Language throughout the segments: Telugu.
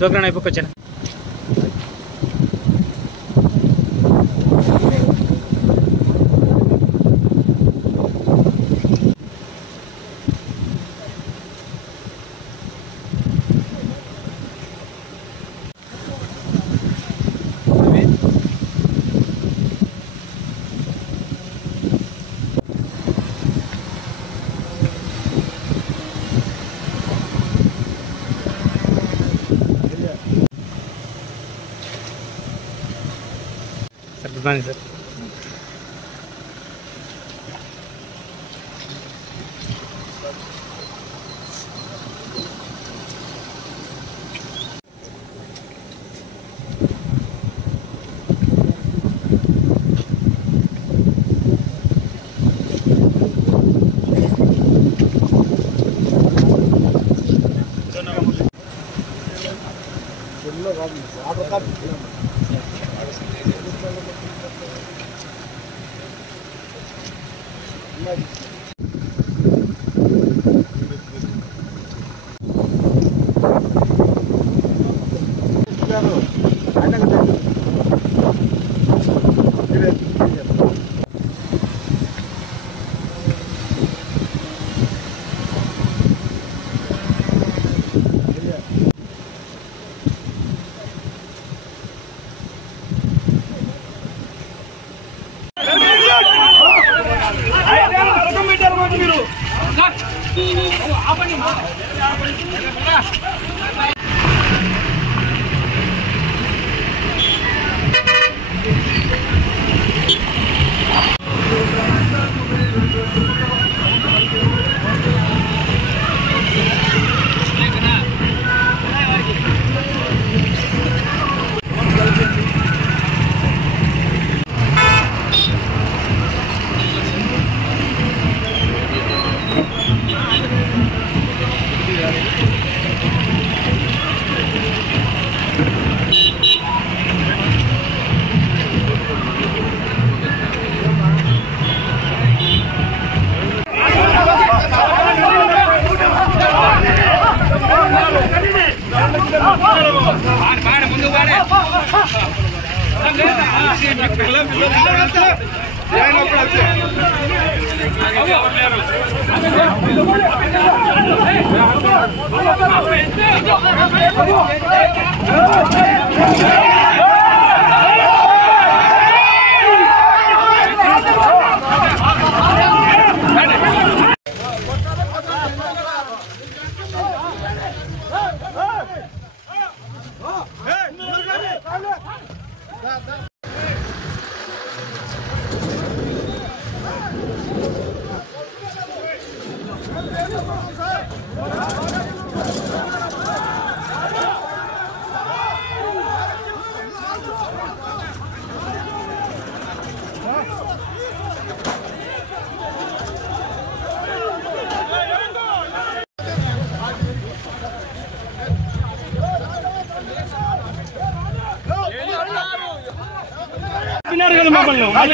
సోకరణ అయిపోకొచ్చాను. Good morning sir.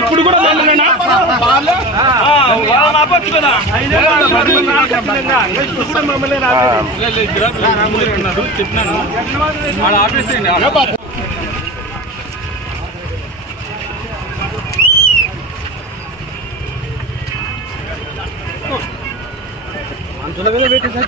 ఇప్పుడు కూడా చెప్పినాను ఆఫీస్ అంచుల మీద పెట్టేసి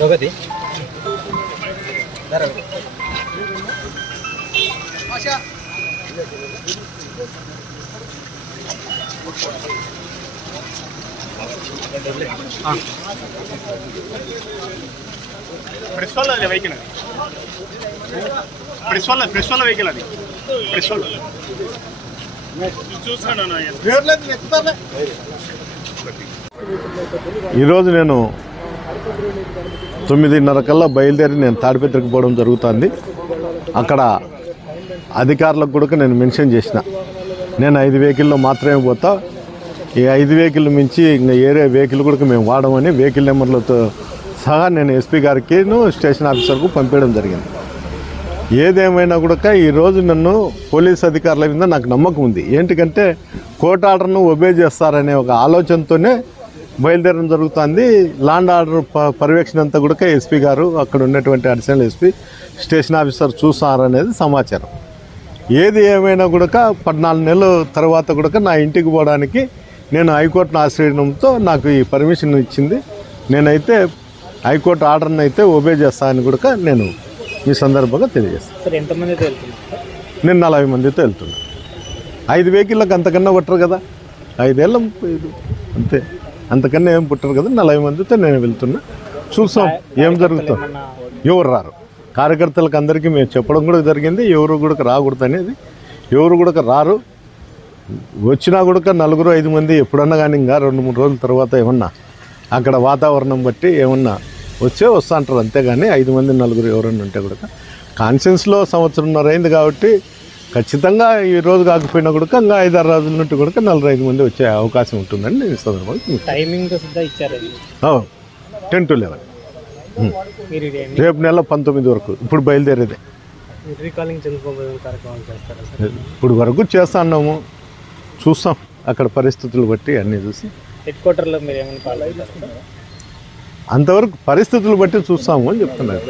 लोगती ప్రెస్ వాళ్ళ వెహికల్ ప్రెస్ వాళ్ళ వెహికల్ అది ప్రెస్ వాళ్ళు చూసాను. ఈరోజు నేను 9:30 కల్లా బయలుదేరి నేను తాడిపత్రికి పోవడం జరుగుతుంది. అక్కడ అధికారులకు కూడా నేను మెన్షన్ చేసిన, నేను 5 వెహికల్లో మాత్రమే పోతా, ఈ 5 వెహికల్ మించి ఇంకా ఏరే వెహికల్ కూడా మేము వాడమని వెహికల్ నెంబర్లతో సహా నేను ఎస్పీ గారికి స్టేషన్ ఆఫీసర్కు పంపించడం జరిగింది. ఏదేమైనా కూడా ఈరోజు నన్ను పోలీస్ అధికారుల మీద నాకు నమ్మకం ఉంది. ఏంటికంటే కోర్టు ఆర్డర్ను ఒబే చేస్తారనే ఒక ఆలోచనతోనే బయలుదేరడం జరుగుతుంది. ల్యాండ్ ఆర్డర్ పర్యవేక్షణ అంతా కూడా ఎస్పీ గారు, అక్కడ ఉన్నటువంటి అడిషనల్ ఎస్పీ, స్టేషన్ ఆఫీసర్ చూస్తారనేది సమాచారం. ఏది ఏమైనా కూడా 14 నెలల తర్వాత కూడా నా ఇంటికి పోవడానికి నేను హైకోర్టును ఆశ్రయించడంతో నాకు ఈ పర్మిషన్ ఇచ్చింది. నేనైతే హైకోర్టు ఆర్డర్ని అయితే ఒబే చేస్తానని కూడా నేను ఈ సందర్భంగా తెలియజేస్తాను. సార్ ఎంతమందితో వెళ్తుంది? నేను 40 మందితో వెళ్తున్నా. 5 వెహికల్లకు అంతకన్నా పుట్టరు కదా, 5 ఏళ్ళ అంతే, అంతకన్నా ఏం పుట్టరు కదా. 40 మందితో నేను వెళ్తున్నా. చూస్తాం ఏం జరుగుతుంది. ఎవరు రారు, కార్యకర్తలకు అందరికీ మేము చెప్పడం కూడా జరిగింది, ఎవరు కూడా రాకూడదు అనేది. ఎవరు కూడా రారు, వచ్చినా కూడా 4-5 మంది ఎప్పుడన్నా కానీ ఇంకా 2-3 రోజుల తర్వాత ఏమన్నా అక్కడ వాతావరణం బట్టి ఏమన్నా వస్తా అంటారు, అంతేగాని 5 మంది 4 ఎవరన్నా ఉంటే కూడా కాన్షియన్స్లో 1.5 సంవత్సరం అయింది కాబట్టి ఖచ్చితంగా ఈ రోజు కాకపోయినా కూడా ఇంకా 5-6 రోజుల నుండి కూడా 45 మంది వచ్చే అవకాశం ఉంటుందని నేను ఈ సందర్భంగా టైమింగ్ ఇచ్చారు 10 to 11 మీరు రేపు నెల 19 వరకు. ఇప్పుడు బయలుదేరేదే రీకాలింగ్ చంద్రబాబు కార్యక్రమం చేస్తారా సార్? ఇప్పుడు వరకు చేస్తా ఉన్నాము, చూస్తాం అక్కడ పరిస్థితులు బట్టి అన్నీ చూసి. హెడ్ క్వార్టర్లో మీరు ఏమైనా పాల్గొంటారు? అంతవరకు పరిస్థితులు బట్టి చూస్తాము అని చెప్తున్నారు.